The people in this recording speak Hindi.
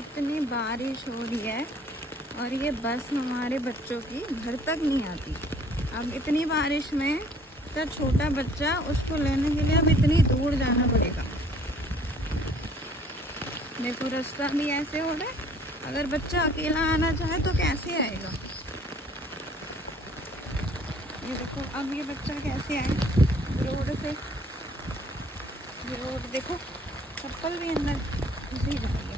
इतनी बारिश हो रही है और ये बस हमारे बच्चों की घर तक नहीं आती। अब इतनी बारिश में तो छोटा बच्चा, उसको लेने के लिए अब इतनी दूर जाना पड़ेगा। देखो रास्ता भी ऐसे हो रहा है, अगर बच्चा अकेला आना चाहे तो कैसे आएगा। ये देखो अब ये बच्चा कैसे आए रोड से। ये रोड देखो, चप्पल भी अंदर घुसी जा रही है।